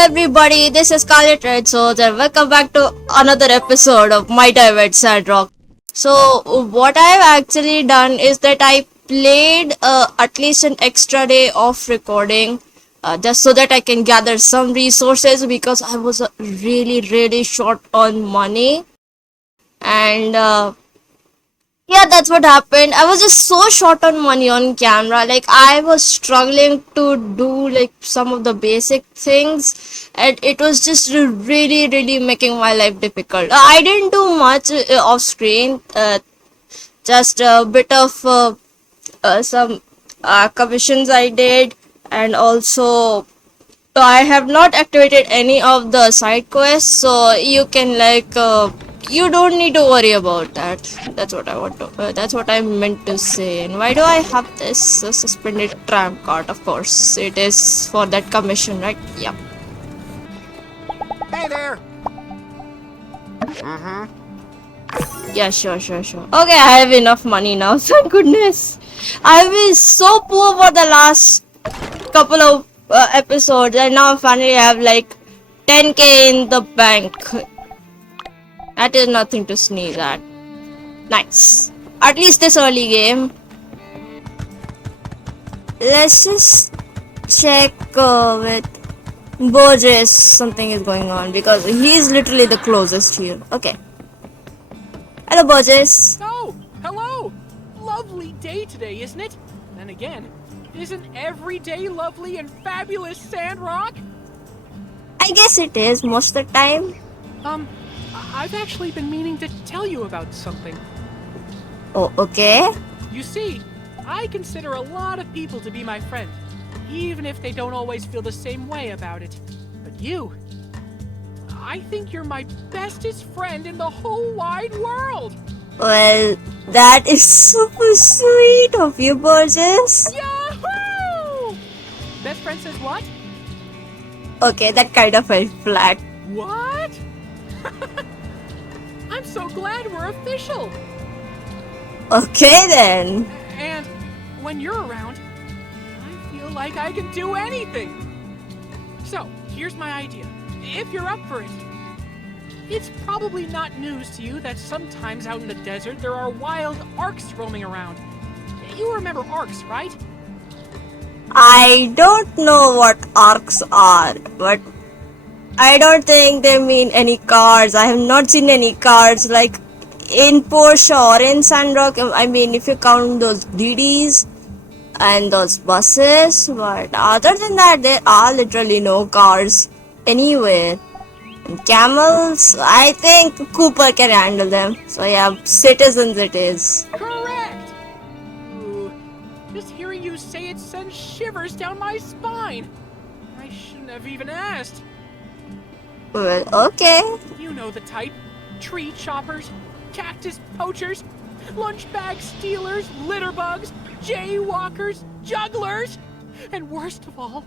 everybody, this is Scarlet Red Swords and welcome back to another episode of My Time at Sandrock. So what I've actually done is that I played at least an extra day of recording just so that I can gather some resources because I was really short on money and yeah, that's what happened. I was just so short on money on camera. Like I was struggling to do like some of the basic things, and it was just really making my life difficult. I didn't do much off screen. Just a bit of some commissions I did, and also I have not activated any of the side quests, so you can like. You don't need to worry about that. That's what I want to. That's what I meant to say. And why do I have this suspended tram cart? Of course, it is for that commission, right? Yeah. Hey there! Yeah, sure. Okay, I have enough money now. Thank goodness. I've been so poor for the last couple of episodes, and now I finally have like 10k in the bank. That is nothing to sneeze at. Nice. At least this early game. Let's just check with Burgess. Something is going on because he's literally the closest here. Okay. Hello, Burgess. Oh, hello! Lovely day today, isn't it? And again, isn't every day lovely and fabulous, Sandrock? I guess it is most of the time. I've actually been meaning to tell you about something. Oh, okay. You see, I consider a lot of people to be my friend, even if they don't always feel the same way about it. But you, I think you're my bestest friend in the whole wide world! Well, that is super sweet of you, Burgess. Yahoo! Best friend says what? Okay, that kind of felt flat. What? I'm so glad we're official! Okay then. And when you're around, I feel like I can do anything. So, here's my idea. If you're up for it, it's probably not news to you that sometimes out in the desert there are wild arcs roaming around. You remember arcs, right? I don't know what arcs are, but I don't think they mean any cars. I have not seen any cars like in Porsche or in Sandrock. I mean, if you count those DDs and those buses, but other than that, there are literally no cars anywhere. And camels, I think Cooper can handle them. So yeah, citizens it is. Correct! Ooh, just hearing you say it sends shivers down my spine. I shouldn't have even asked. Well, okay. You know the type. Tree choppers, cactus poachers, lunch bag stealers, litter bugs, jaywalkers, jugglers, and worst of all,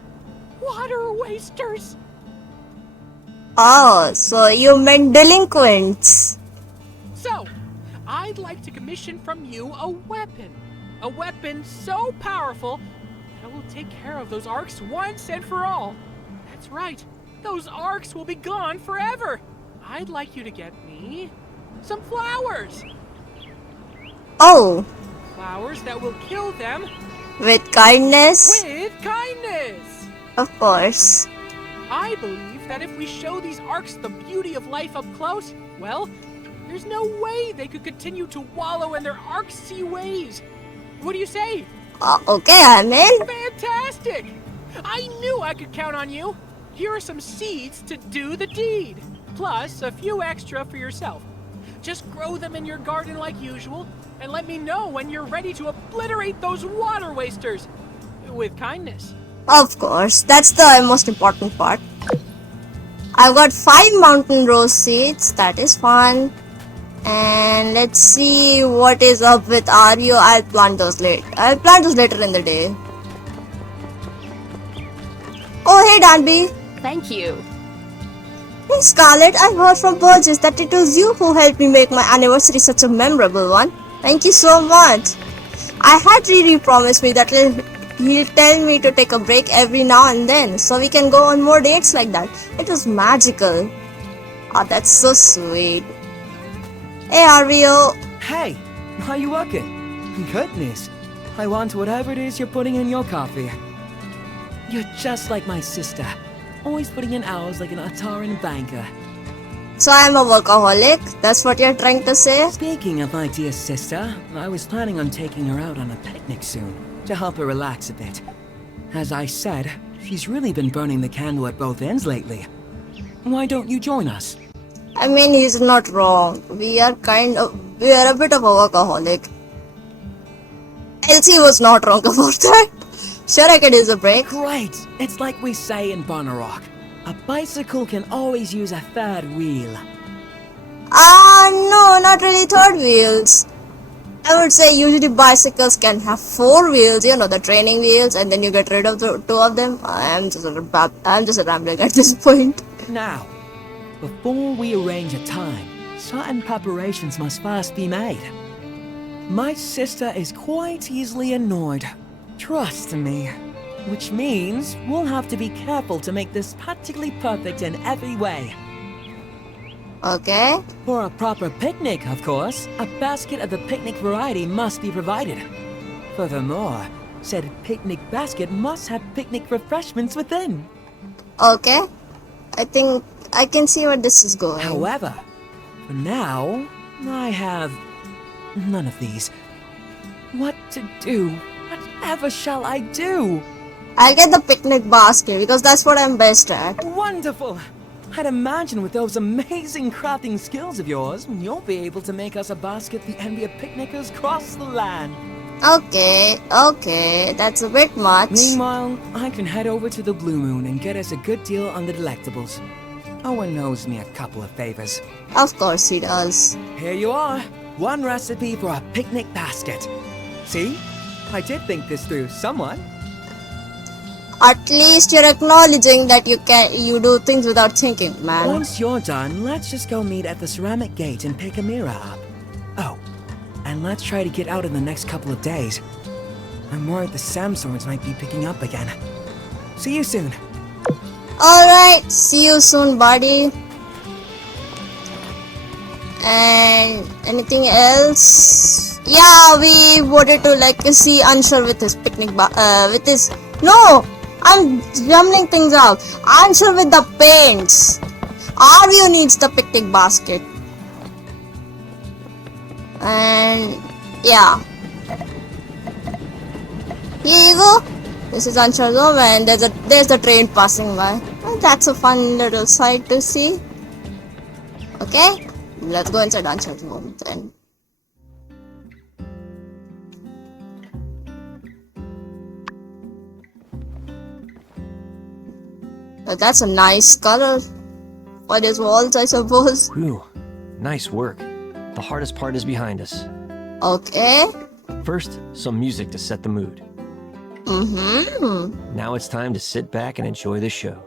water wasters. Oh, so you meant delinquents. So, I'd like to commission from you a weapon. A weapon so powerful that it will take care of those arcs once and for all. That's right. Those arcs will be gone forever. I'd like you to get me some flowers. Oh, Flowers that will kill them with kindness? with kindness. Of course. I believe that if we show these arcs the beauty of life up close, well, there's no way they could continue to wallow in their arcsy ways. What do you say? Okay, I'm in. Fantastic! I knew I could count on you. Here are some seeds to do the deed, plus a few extra for yourself. Just grow them in your garden like usual, and let me know when you're ready to obliterate those water wasters. With kindness. Of course, that's the most important part. I've got 5 mountain rose seeds, that is fun. And let's see what is up with Aryo. I'll plant those later in the day. Oh, hey Danby. Thank you. Hey Scarlet, I heard from Burgess that it was you who helped me make my anniversary such a memorable one. Thank you so much. I had Riri promised me that he'll tell me to take a break every now and then so we can go on more dates like that. It was magical. Oh, that's so sweet. Hey, Arvio. Hey, are you working? Goodness, I want whatever it is you're putting in your coffee. You're just like my sister, always putting in hours like an Ataran banker. So I'm a workaholic? That's what you're trying to say? Speaking of my dear sister, I was planning on taking her out on a picnic soon, to help her relax a bit. As I said, she's really been burning the candle at both ends lately. Why don't you join us? I mean, he's not wrong. We are a bit of a workaholic. Elsie was not wrong about that. Sure, I could use a break. Great! It's like we say in Bonnerock. A bicycle can always use a third wheel. No, not really third wheels. I would say usually bicycles can have 4 wheels, you know, the training wheels, and then you get rid of the 2 of them. I'm just a rambling at this point. Now, before we arrange a time, certain preparations must first be made. My sister is quite easily annoyed. Trust me. Which means we'll have to be careful to make this practically perfect in every way. Okay. For a proper picnic, of course, a basket of the picnic variety must be provided. Furthermore, said picnic basket must have picnic refreshments within. Okay. I think I can see where this is going. However, for now, I have none of these. What to do? Whatever shall I do? I'll get the picnic basket because that's what I'm best at. Wonderful! I'd imagine with those amazing crafting skills of yours, you'll be able to make us a basket the envy of picnickers cross the land. Okay, that's a bit much. Meanwhile, I can head over to the Blue Moon and get us a good deal on the delectables. Owen knows me a couple of favors. Of course he does. Here you are, one recipe for a picnic basket. See? I did think this through somewhat. At least you're acknowledging that you do things without thinking, man. Once you're done, let's just go meet at the ceramic gate and pick Amira up. Oh, and let's try to get out in the next couple of days. I'm worried the Samsons might be picking up again. See you soon. Alright, see you soon, buddy. And anything else? Yeah, we wanted to see Unsuur with his picnic No! I'm jumbling things up. Unsuur with the paints. Arvio needs the picnic basket. And yeah. Here you go. This is Unsuur's home and there's the train passing by. Well, that's a fun little sight to see. Okay? Let's go inside Unsuur's home then. That's a nice color for these walls, I suppose. Whew, nice work. The hardest part is behind us. Okay. First, some music to set the mood. Now it's time to sit back and enjoy the show.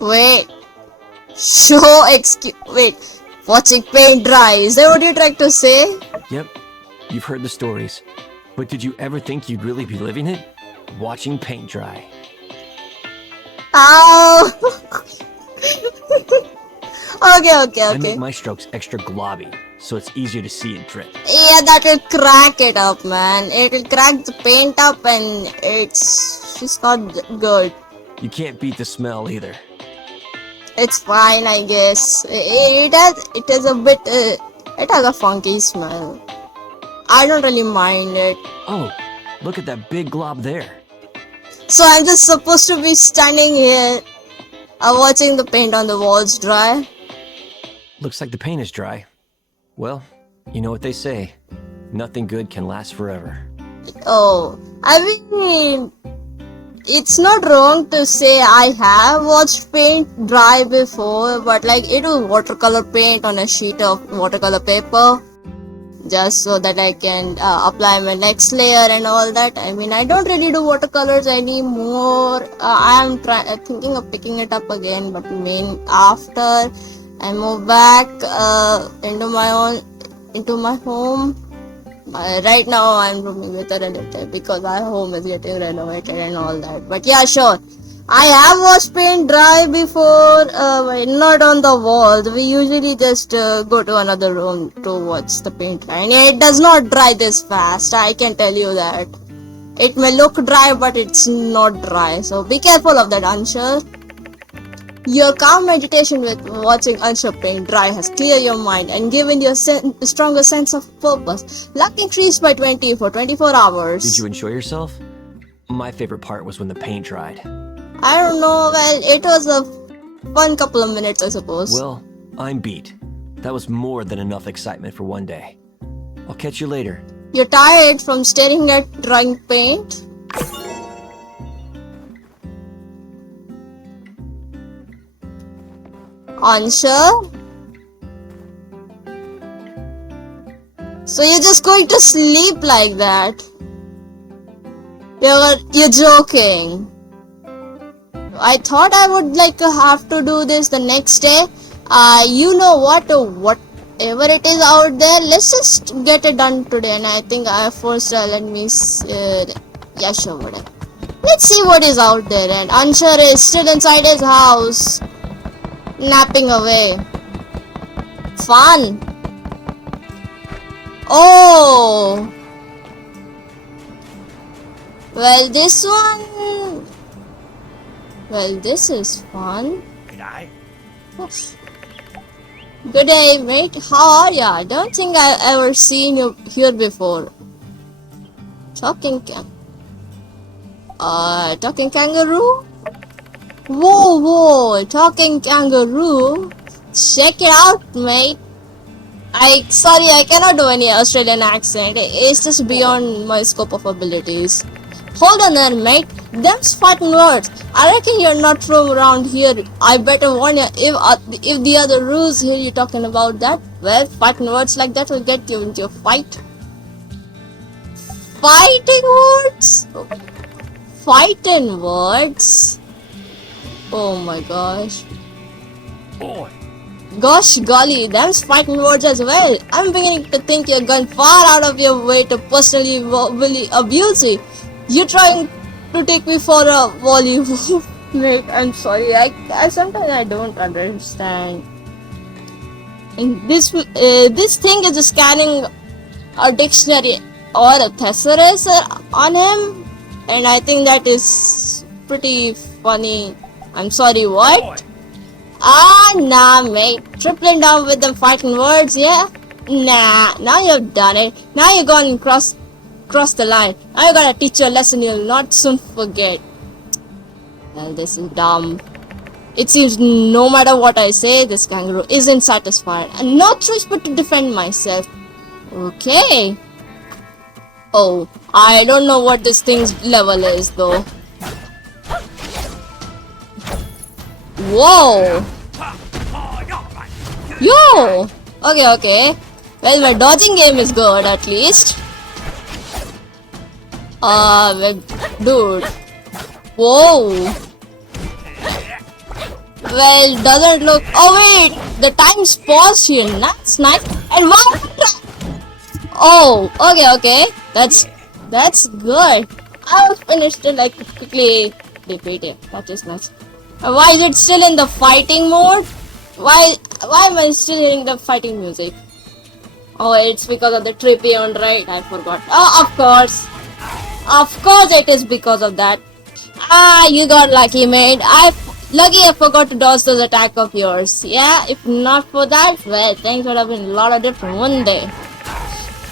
Wait. Wait. Watching paint dry. Is that what you're trying to say? Yep, you've heard the stories. But did you ever think you'd really be living it? Watching paint dry. Ow! Okay. I make my strokes extra globby, so it's easier to see it drip. Yeah, that will crack it up, man. It will crack the paint up and it's not good. You can't beat the smell either. It's fine, I guess. It has a funky smell. I don't really mind it. Oh, look at that big glob there. So I'm just supposed to be standing here watching the paint on the walls dry. Looks like the paint is dry. Well, you know what they say. Nothing good can last forever. Oh, I mean, it's not wrong to say I have watched paint dry before, but it was watercolor paint on a sheet of watercolor paper. Just so that I can apply my next layer and all that. I mean, I don't really do watercolors anymore. I am thinking of picking it up again, but after I move back into my home, Right now I'm rooming with a relative because our home is getting renovated and all that. But yeah, sure. I have watched paint dry before, not on the walls. We usually just go to another room to watch the paint dry. And it does not dry this fast, I can tell you that. It may look dry, but it's not dry. So be careful of that, Unsuur. Your calm meditation with watching Unsuur paint dry has cleared your mind and given you a stronger sense of purpose. Luck increased by 20 for 24 hours. Did you enjoy yourself? My favorite part was when the paint dried. I don't know, well, it was a fun couple of minutes, I suppose. Well, I'm beat. That was more than enough excitement for one day. I'll catch you later. You're tired from staring at drying paint? Unsuur? So you're just going to sleep like that? You're joking. I thought I would have to do this the next day. You know what? Whatever it is out there, let's just get it done today. And I think first let me yeah, sure, whatever. Let's see what is out there. And Unsuur is still inside his house, napping away. Fun. Oh. Well, this one. Well, this is fun. Yes. Good day, mate. How are ya? I don't think I've ever seen you here before. Talking kangaroo? Whoa, talking kangaroo. Check it out, mate. Sorry, I cannot do any Australian accent. It's just beyond my scope of abilities. Hold on there, mate. Them's fighting words. I reckon you're not from around here. I better warn you, if the other rules hear you talking about that, well, fighting words like that will get you into a fight. Fighting words? Fighting words? Oh my gosh. Boy. Gosh golly, them's fighting words as well. I'm beginning to think you're going far out of your way to personally abuse me. You're trying to take me for a volleyball. Mate, I'm sorry. I sometimes I don't understand. And this thing is scanning a dictionary or a thesaurus on him, and I think that is pretty funny. I'm sorry, what? Nah, mate. Tripling down with them fighting words, yeah? Nah, now you've done it. Now you're going cross the line. Now you gotta teach you a lesson you'll not soon forget. Well, this is dumb. It seems no matter what I say, this kangaroo isn't satisfied. And no choice but to defend myself. Okay. Oh, I don't know what this thing's level is though. Whoa! Yo! Okay. Well, my dodging game is good at least. Well, dude. Whoa! Well, doesn't look. Oh wait, the time's paused here. That's nice. And wow! Oh, okay. That's good. I'll finish it quickly. Defeat it. That is nice. Why is it still in the fighting mode? Why am I still hearing the fighting music? Oh, it's because of the trippy one, right? I forgot. Oh, of course. Of course it is because of that. You got lucky, mate. I forgot to dodge those attacks of yours. Yeah, if not for that, well, things would have been a lot of different one day.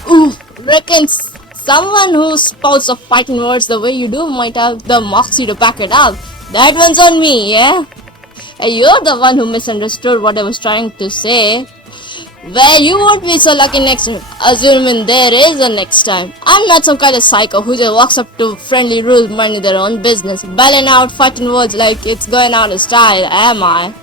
Ooh, reckon someone who spouts of fighting words the way you do might have the moxie to back it up. That one's on me, yeah? You're the one who misunderstood what I was trying to say. Well, you won't be so lucky next time, assuming there is a next time. I'm not some kind of psycho who just walks up to friendly rules minding their own business, belling out fighting words like it's going out of style, am I?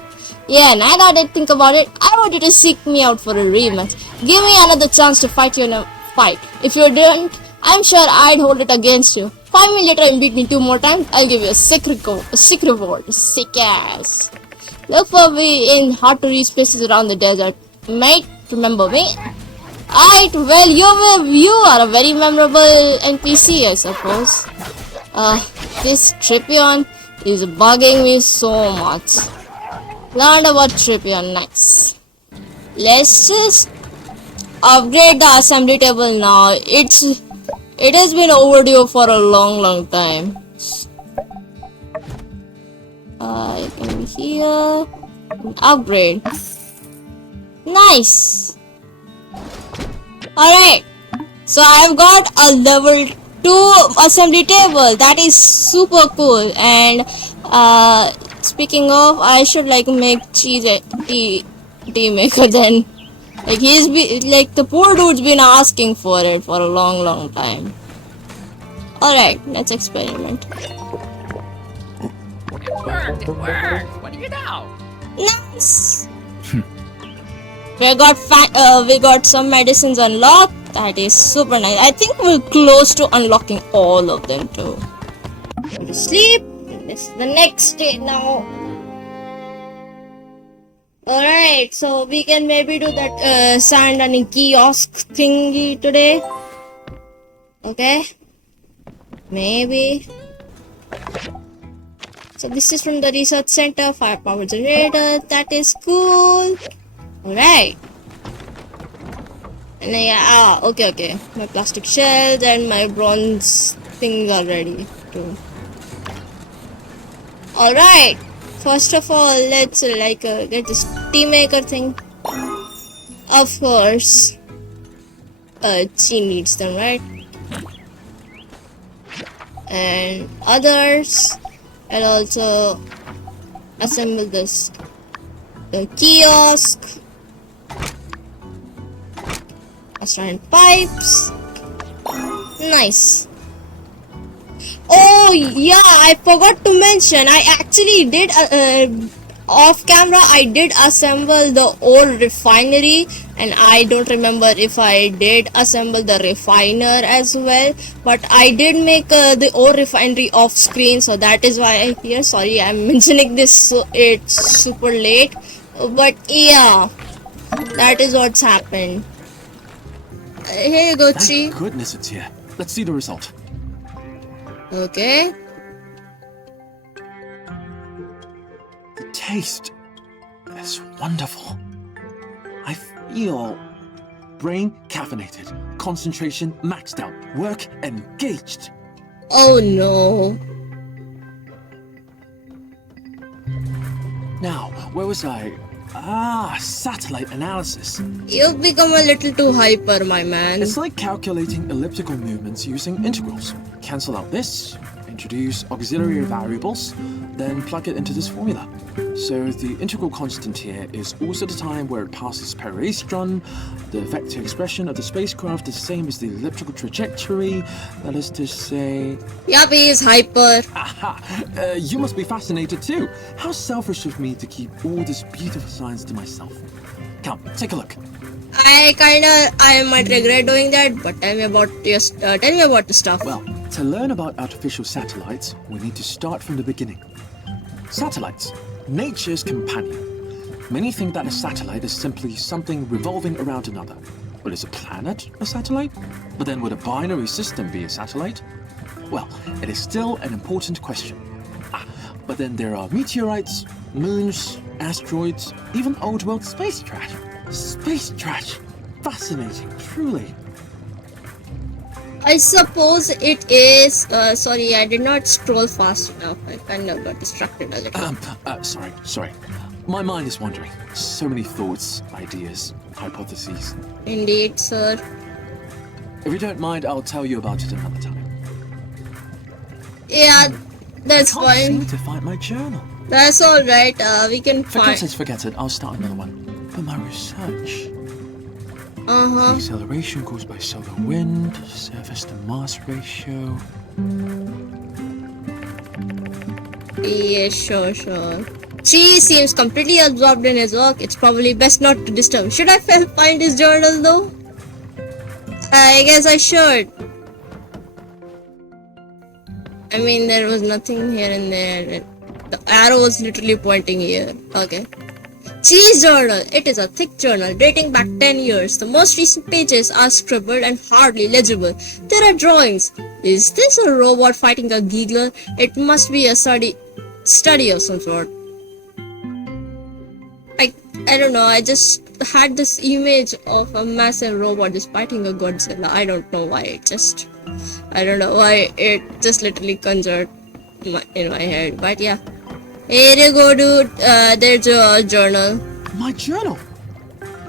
Yeah, now that I think about it, I want you to seek me out for a rematch. Give me another chance to fight you in a fight. If you didn't, I'm sure I'd hold it against you. Find me later and beat me 2 more times, I'll give you a sick reward. Sick ass. Look for me in hard to reach places around the desert. Mate, remember me? Alright, well, you are a very memorable NPC, I suppose. This Trippion is bugging me so much. Learned about Trippion, nice. Let's just upgrade the assembly table now. It has been overdue for a long time. I can be here. Upgrade. Nice. Alright. So I've got a level 2 assembly table. That is super cool. And speaking of, I should like make tea maker then. Like the poor dude's been asking for it for a long time. Alright, let's experiment. It worked! It worked! What do you know? Nice. we got some medicines unlocked. That is super nice. I think we're close to unlocking all of them too. Go to sleep. This is the next day now. Alright, so we can maybe do that sand and kiosk thingy today. Okay. Maybe. So this is from the research center, firepower generator. That is cool. Alright. And yeah, okay. My plastic shells and my bronze things are ready too. Alright. First of all, let's get this tea maker thing. Of course. She needs them, right? And others. I'll also assemble this kiosk. Assign pipes. Nice. Oh yeah, I forgot to mention. I actually did off camera. I did assemble the ore refinery, and I don't remember if I did assemble the refiner as well. But I did make the ore refinery off screen, so that is why I'm here. Sorry, I'm mentioning this. So it's super late, but yeah, that is what's happened. Here you go, Chi. Thank goodness it's here. Let's see the result. Okay. The taste is wonderful. I feel brain caffeinated, concentration maxed out, work engaged. Oh no. Now, where was I? Satellite analysis. You've become a little too hyper, my man. It's like calculating elliptical movements using integrals. Cancel out this, introduce auxiliary variables, then plug it into this formula. So the integral constant here is also the time where it passes peristron. The vector expression of the spacecraft is the same as the elliptical trajectory. That is to say... Yup, he is hyper. Aha! You must be fascinated too. How selfish of me to keep all this beautiful science to myself. Come, take a look. I might regret doing that, but tell me about the stuff. Well, to learn about artificial satellites, we need to start from the beginning. Satellites, nature's companion. Many think that a satellite is simply something revolving around another. But is a planet a satellite? But then would a binary system be a satellite? Well, it is still an important question. But then there are meteorites, moons, asteroids, even old world space trash. Space trash! Fascinating, truly. I suppose it is. Sorry, I did not scroll fast enough. I kind of got distracted a little. Sorry. My mind is wandering. So many thoughts, ideas, hypotheses. Indeed, sir. If you don't mind, I'll tell you about it another time. Yeah, that's I can't fine. seem to find my journal. That's alright. We can find. Forget it. I'll start another one. But my research... Uh-huh. Acceleration caused by solar wind, surface to mass ratio... Yeah, sure. She seems completely absorbed in his work. It's probably best not to disturb. Should I find his journal though? I guess I should. I mean, there was nothing here and there. The arrow was literally pointing here. Okay. Cheese journal. It is a thick journal dating back 10 years. The most recent pages are scribbled and hardly legible. There are drawings. Is this a robot fighting a giggler? It must be a study of some sort. I don't know. I just had this image of a massive robot just fighting a Godzilla. I don't know why. I don't know why it just literally conjured in my head. But yeah. Here you go, dude. There's your journal. My journal?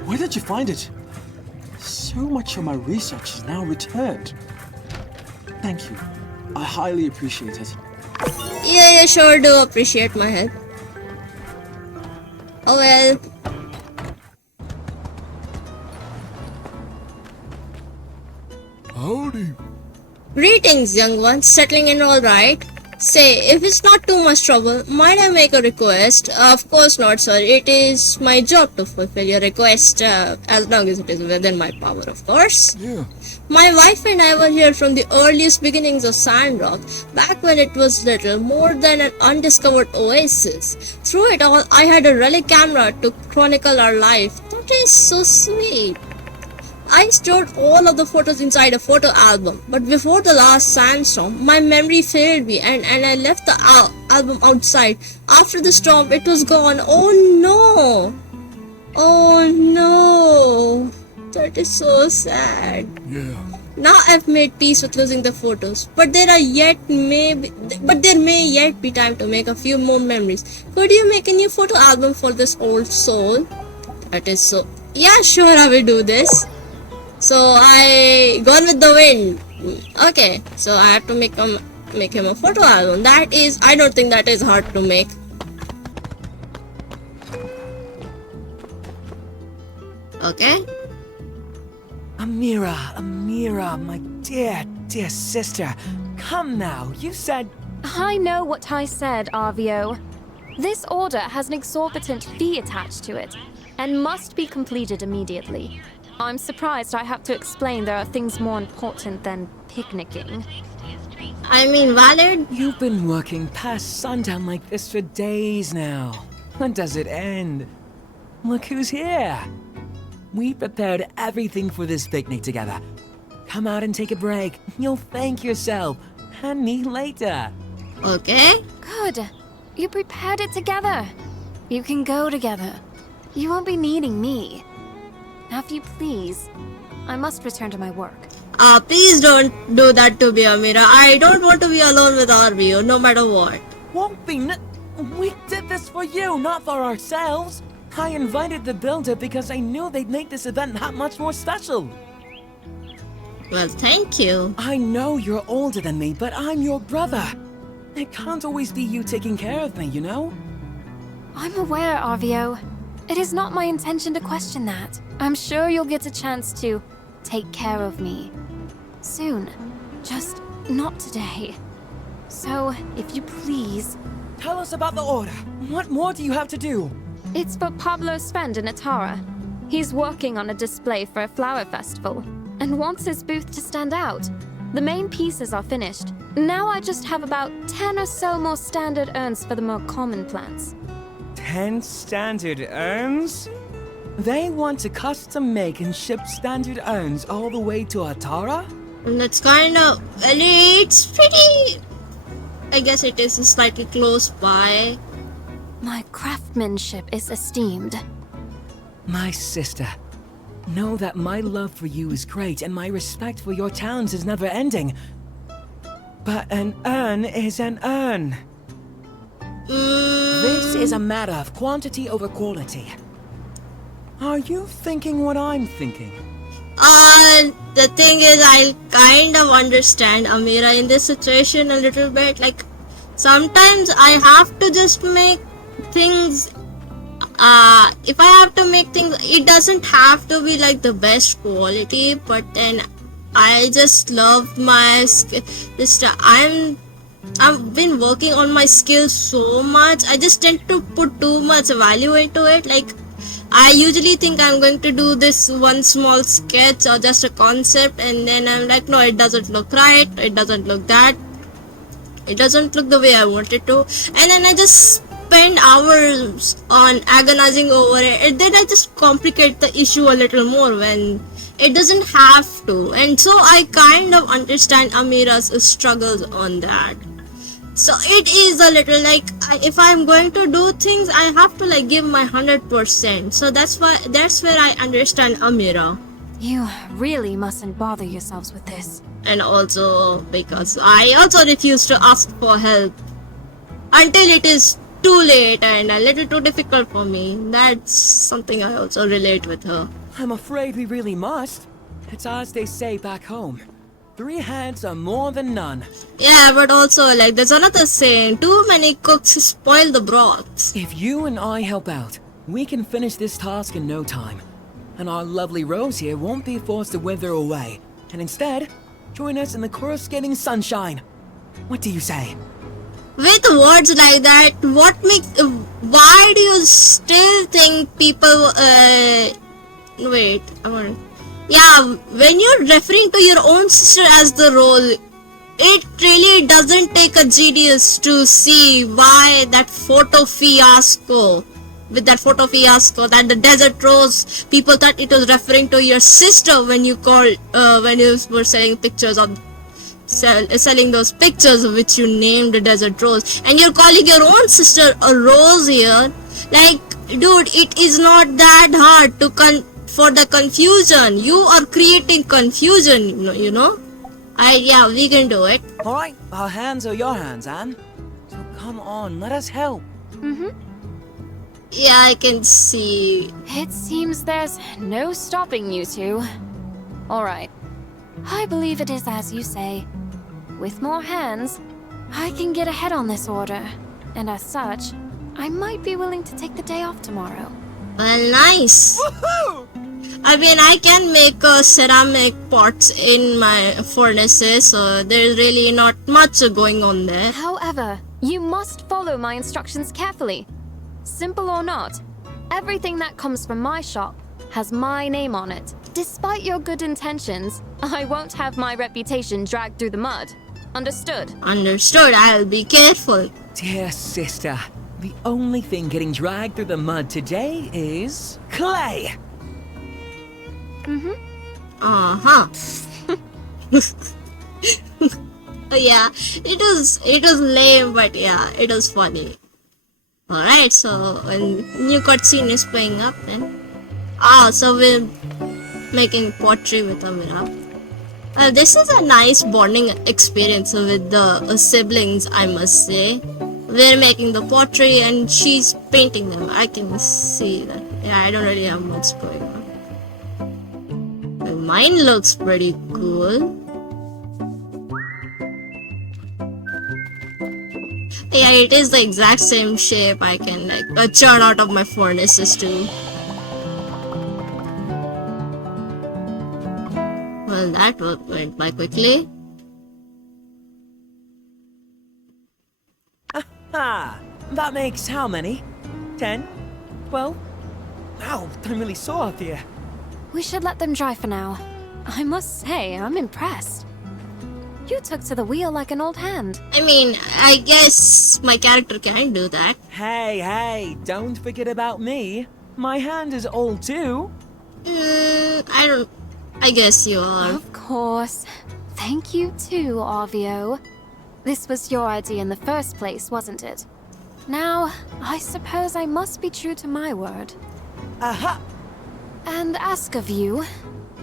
Where did you find it? So much of my research is now returned. Thank you. I highly appreciate it. Yeah, sure do appreciate my help. Oh well. Howdy. Greetings, young ones. Settling in all right? Say, if it's not too much trouble, might I make a request? Of course not, sir. It is my job to fulfill your request, as long as it is within my power, of course. Yeah. My wife and I were here from the earliest beginnings of Sandrock, back when it was little more than an undiscovered oasis. Through it all, I had a relic camera to chronicle our life. That is so sweet. I stored all of the photos inside a photo album, but before the last sandstorm, my memory failed me and I left the album outside. After the storm, it was gone. Oh no! Oh no! That is so sad. Yeah. Now I've made peace with losing the photos, but there may yet be time to make a few more memories. Could you make a new photo album for this old soul? That is so... Yeah, sure, I will do this. So I gone with the wind. Okay, so I have to make him a photo album. I don't think that is hard to make. Okay. Amira, my dear sister. Come now, you said... I know what I said, Arvio. This order has an exorbitant fee attached to it, and must be completed immediately. I'm surprised I have to explain there are things more important than picnicking. I mean, valid. You've been working past sundown like this for days now. When does it end? Look who's here. We prepared everything for this picnic together. Come out and take a break. You'll thank yourself. And me later. Okay. Good. You prepared it together. You can go together. You won't be needing me. Now, if you please, I must return to my work. Please don't do that to me, Amira. I don't want to be alone with Arvio, no matter what. Won't be We did this for you, not for ourselves. I invited the builder because I knew they'd make this event that much more special. Well, thank you. I know you're older than me, but I'm your brother. It can't always be you taking care of me, you know? I'm aware, Arvio. It is not my intention to question that. I'm sure you'll get a chance to take care of me. Soon. Just not today. So, if you please... Tell us about the order. What more do you have to do? It's for Pablo's friend in Atara. He's working on a display for a flower festival, and wants his booth to stand out. The main pieces are finished. Now I just have about 10 or so more standard urns for the more common plants. 10 standard urns? They want to custom make and ship standard urns all the way to Atara? That's kind of... Well, it's pretty... I guess it is slightly close by. My craftsmanship is esteemed. My sister, know that my love for you is great and my respect for your talents is never ending. But an urn is an urn. This is a matter of quantity over quality. Are you thinking what I'm thinking? The thing is, I kind of understand Amira in this situation a little bit. Like, sometimes I have to just make things... if I have to make things, it doesn't have to be like the best quality, but then I just love my skill. I've been working on my skills so much. I just tend to put too much value into it. Like, I usually think I'm going to do this one small sketch or just a concept, and then I'm like, no, it doesn't look right, it doesn't look that, it doesn't look the way I want it to, and then I just spend hours on agonizing over it, and then I just complicate the issue a little more when it doesn't have to. And so I kind of understand Amira's struggles on that. So it is a little like, if I'm going to do things, I have to like give my 100%. So that's where I understand Amira. You really mustn't bother yourselves with this. And also because I also refuse to ask for help until it is too late and a little too difficult for me. That's something I also relate with her. I'm afraid we really must. It's as they say back home. 3 hands are more than none. Yeah, but also like there's another saying, too many cooks spoil the broth. If you and I help out, we can finish this task in no time. And our lovely Rose here won't be forced to wither away. And instead, join us in the coruscating sunshine. What do you say? With words like that, why do you still think people, wait, yeah, when you're referring to your own sister as the role, it really doesn't take a genius to see why that photo fiasco, that the desert rose, people thought it was referring to your sister when you were selling pictures of selling those pictures which you named the desert rose, and you're calling your own sister a rose here. Like, dude, it is not that hard for the confusion. You are creating confusion, you know. Yeah, we can do it. Alright, our hands are your hands, Anne. So come on, let us help. Yeah, I can see. It seems there's no stopping you two. Alright. I believe it is as you say. With more hands, I can get ahead on this order. And as such, I might be willing to take the day off tomorrow. Well, nice. Woohoo! I mean, I can make ceramic pots in my furnaces, so there's really not much going on there. However, you must follow my instructions carefully. Simple or not, everything that comes from my shop has my name on it. Despite your good intentions, I won't have my reputation dragged through the mud. Understood? Understood, I'll be careful. Dear sister, the only thing getting dragged through the mud today is clay. Uh-huh. Yeah, it was lame, but yeah, it was funny. Alright, so a new cutscene is playing up then. So we're making pottery with Amira. This is a nice bonding experience with the siblings, I must say. We're making the pottery and she's painting them. I can see that. Yeah, I don't really have much going on. Well, mine looks pretty cool. Yeah, it is the exact same shape. I can like churn out of my furnaces too. Well, that went by quickly. Ah, that makes how many? 10? 12? Wow, I'm really sore up here. We should let them dry for now. I must say, I'm impressed. You took to the wheel like an old hand. I mean, I guess my character can do that. Hey, don't forget about me. My hand is old too. I guess you are. Of course. Thank you too, Arvio. This was your idea in the first place, wasn't it? Now, I suppose I must be true to my word. Aha! And ask of you,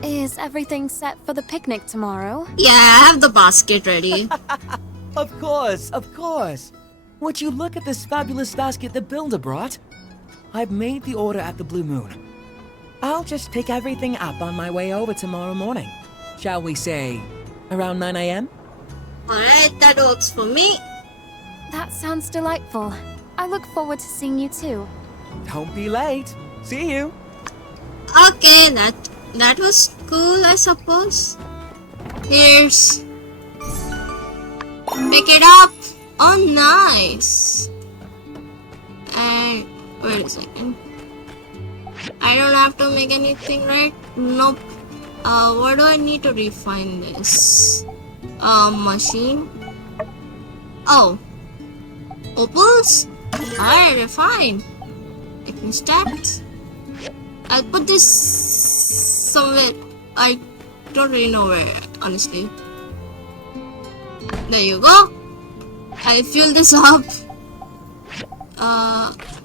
is everything set for the picnic tomorrow? Yeah, I have the basket ready. Of course. Would you look at this fabulous basket the builder brought? I've made the order at the Blue Moon. I'll just pick everything up on my way over tomorrow morning. Shall we say, around 9 a.m.? Alright, that works for me. That sounds delightful. I look forward to seeing you too. Don't be late. See you. Okay, that was cool, I suppose. Here's... Pick it up. Oh, nice. And... wait a second. I don't have to make anything, right? Nope. What do I need to refine this? Machine. Oh. Opals? Alright, fine. Taking steps. I'll put this somewhere. I don't really know where, honestly. There you go. I fill this up.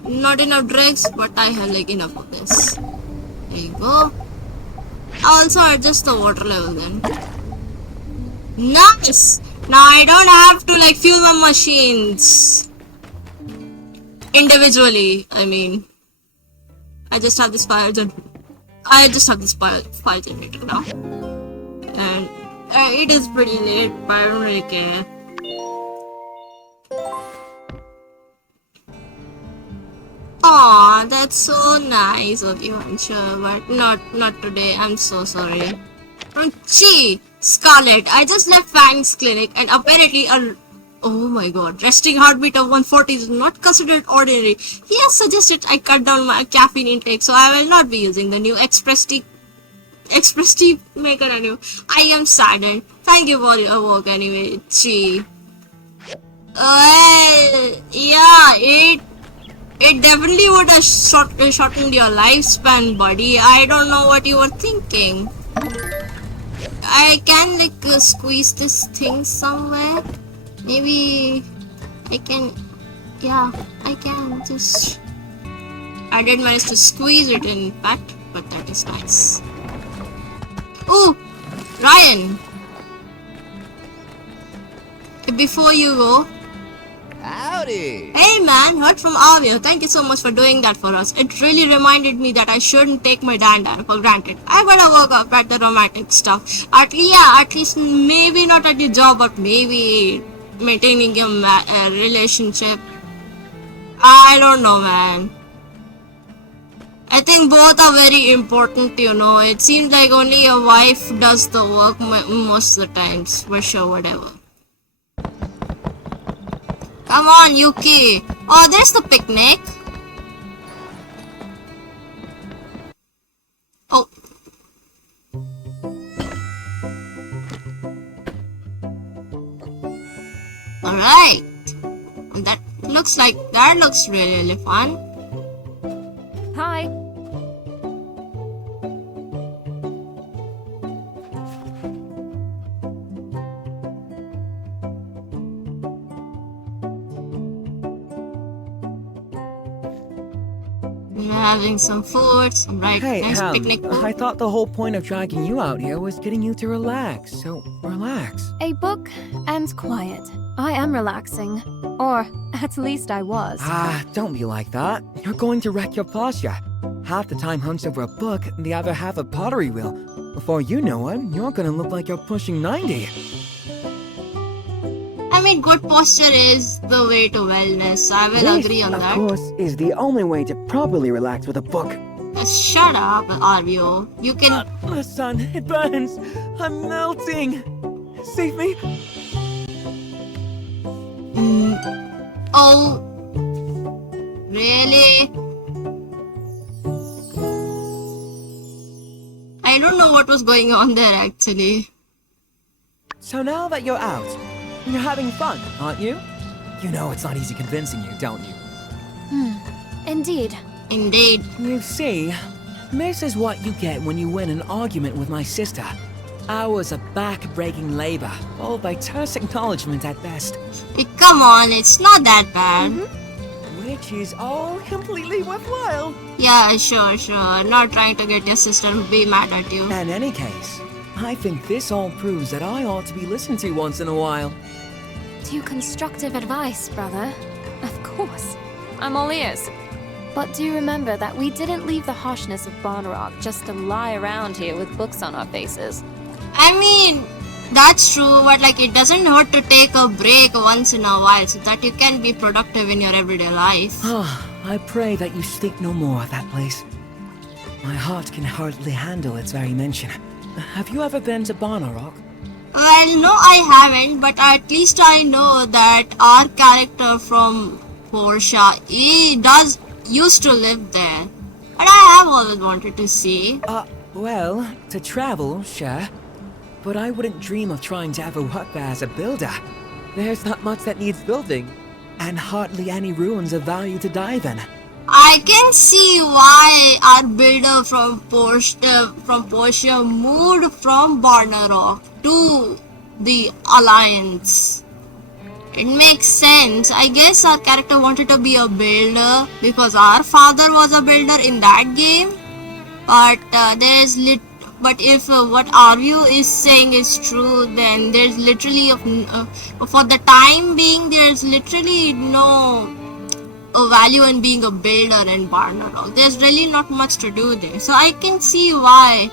Not enough drinks, but I have like enough of this. There you go. I'll also adjust the water level then. Nice! Now I don't have to like fuel my machines individually. I mean, I just have this fire generator now, and it is pretty late, but I don't really care. Aw, that's so nice of you, Unsuur, but not today. I'm so sorry. Gee, Scarlet, I just left Fang's clinic and apparently oh my god, resting heartbeat of 140 is not considered ordinary. He has suggested I cut down my caffeine intake, so I will not be using the new Express tea maker anymore. I am saddened. Thank you for your work anyway, Gee. Well, yeah, it definitely would have shortened your lifespan, buddy. I don't know what you were thinking. I can like squeeze this thing somewhere. Maybe I can. Yeah, I can just. I did manage to squeeze it in fact, but that is nice. Oh, Ryan. Before you go. Howdy! Hey man, heard from Avio. Thank you so much for doing that for us. It really reminded me that I shouldn't take my dandan for granted. I gotta work up at the romantic stuff. At least maybe not at your job, but maybe maintaining a relationship. I don't know, man. I think both are very important, you know. It seems like only your wife does the work most of the times. For sure, whatever. Come on, Yuki. Oh, there's the picnic. Oh. Alright. That looks really fun. Hi. We're having some food, some Hey, nice picnic food. I thought the whole point of dragging you out here was getting you to relax, so relax. A book and quiet. I am relaxing. Or, at least I was. Ah, don't be like that. You're going to wreck your posture. Half the time hunched over a book, the other half a pottery wheel. Before you know it, you're gonna look like you're pushing 90. I mean, good posture is the way to wellness. I will agree on of that. course, is the only way to properly relax with a book. Shut up, Arvio. You can. The sun, it burns. I'm melting. Save me. Oh. Really? I don't know what was going on there actually. So now that you're out, you're having fun, aren't you? You know it's not easy convincing you, don't you? Indeed. Indeed. You see, this is what you get when you win an argument with my sister. Hours of back-breaking labor, followed by terse acknowledgement at best. Come on, it's not that bad. Which is all completely worthwhile. Yeah, sure. Not trying to get your sister to be mad at you. In any case, I think this all proves that I ought to be listened to once in a while. To constructive advice, brother. Of course. I'm all ears. But do remember that we didn't leave the harshness of Sandrock just to lie around here with books on our faces. I mean, that's true, but like it doesn't hurt to take a break once in a while so that you can be productive in your everyday life. I pray that you sleep no more at that place. My heart can hardly handle its very mention. Have you ever been to Sandrock? Well, no, I haven't, but at least I know that our character from Portia, he used to live there. And I have always wanted to see. Well, to travel, sure. But I wouldn't dream of trying to ever work there as a builder. There's not much that needs building. and hardly any ruins of value to dive in. I can see why our builder from Portia moved from Barnarok to the Alliance. It makes sense. I guess our character wanted to be a builder because our father was a builder in that game. But but if what Arvio is saying is true, then there's literally for the time being there's literally no value in being a builder in Barnarok. There's really not much to do there. So I can see why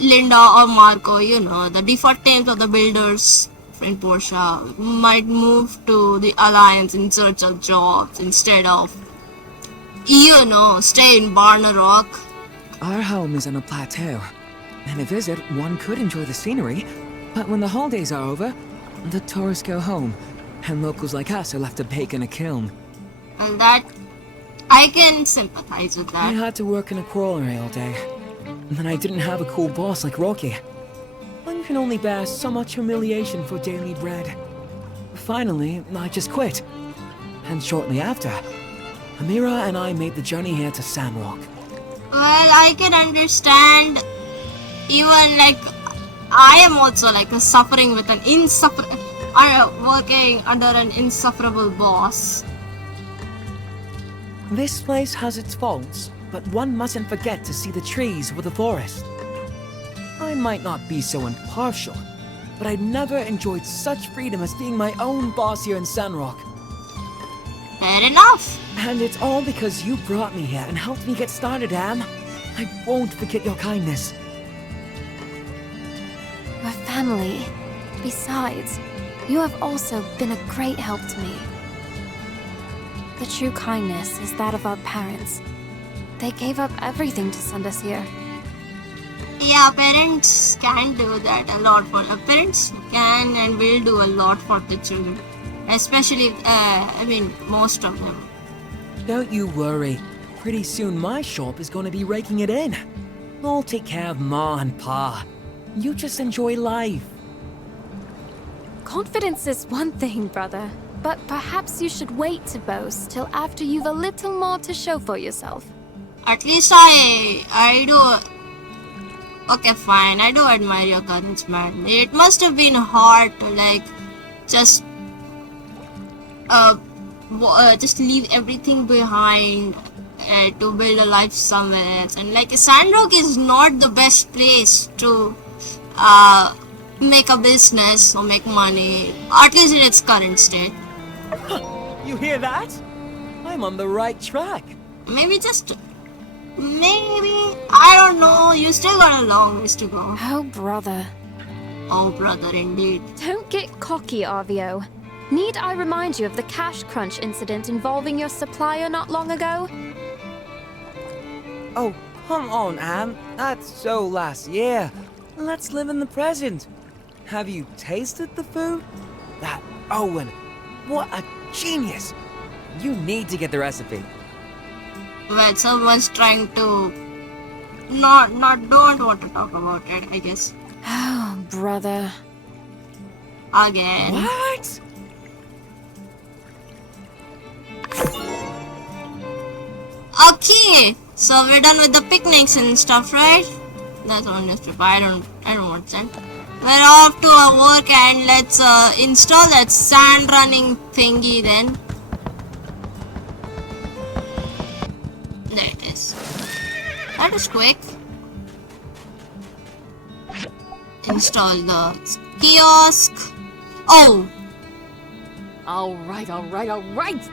Linda or Marco, the default names of the builders in Portia, might move to the Alliance in search of jobs instead of, stay in Barnarok. Our home is on a plateau, and a visit, one could enjoy the scenery, but when the holidays are over, the tourists go home, and locals like us are left to bake in a kiln. And that, I can sympathize with I that. had to work in a quarry all day, and I didn't have a cool boss like Rocky. One can only bear so much humiliation for daily bread. Finally, I just quit. And shortly after, Amira and I made the journey here to Sandrock. Well, I can understand. Even I am also suffering with working under an insufferable boss. This place has its faults, but one mustn't forget to see the trees with the forest. I might not be so impartial, but I've never enjoyed such freedom as being my own boss here in Sandrock. Fair enough. And it's all because you brought me here and helped me get started, Am. I won't forget your kindness. We're family. Besides, you have also been a great help to me. The true kindness is that of our parents. They gave up everything to send us here. Yeah, parents can do that a lot for parents can and will do a lot for the children, especially most of them. Don't you worry. Pretty soon my shop is going to be raking it in. I'll take care of Ma and Pa. You just enjoy life. Confidence is one thing, brother, but perhaps you should wait to boast till after you've a little more to show for yourself. At least I do. Okay, fine. I do admire your courage, man. It must have been hard to just leave everything behind to build a life somewhere else. And Sandrock is not the best place to make a business or make money, at least in its current state. You hear that? I'm on the right track. Maybe, I don't know, you still got a long ways to go. Oh, brother. Oh, brother, indeed. Don't get cocky, Arvio. Need I remind you of the cash crunch incident involving your supplier not long ago? Oh, come on, Am. That's so last year. Let's live in the present. Have you tasted the food? That Owen, what a genius. You need to get the recipe. Well, someone's trying to don't want to talk about it, I guess. Oh, brother. Again. What? Okay, so we're done with the picnics and stuff, right? That's on newspaper. I don't want that. We're off to our work and let's install that sand running thingy then. There it is. That was quick. Install the kiosk. Oh! Alright.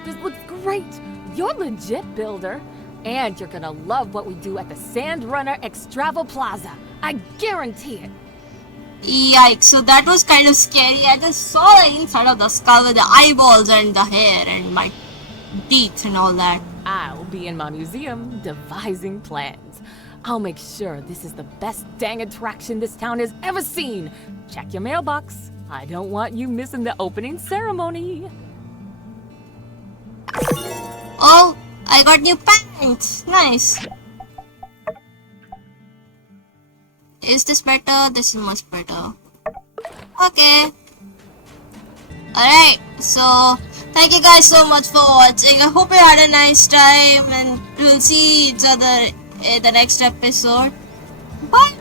This looks great. You're legit, builder. And you're gonna love what we do at the Sand Runner Extravel Plaza. I guarantee it. Yikes, so that was kind of scary. I just saw the inside of the skull with the eyeballs and the hair and my teeth and all that. I'll be in my museum devising plans. I'll make sure this is the best dang attraction this town has ever seen. Check your mailbox. I don't want you missing the opening ceremony. Oh, I got new pants. Nice. Is this better? This is much better. Okay. Alright, so Thank you guys so much for watching. I hope you had a nice time and we'll see each other in the next episode. Bye.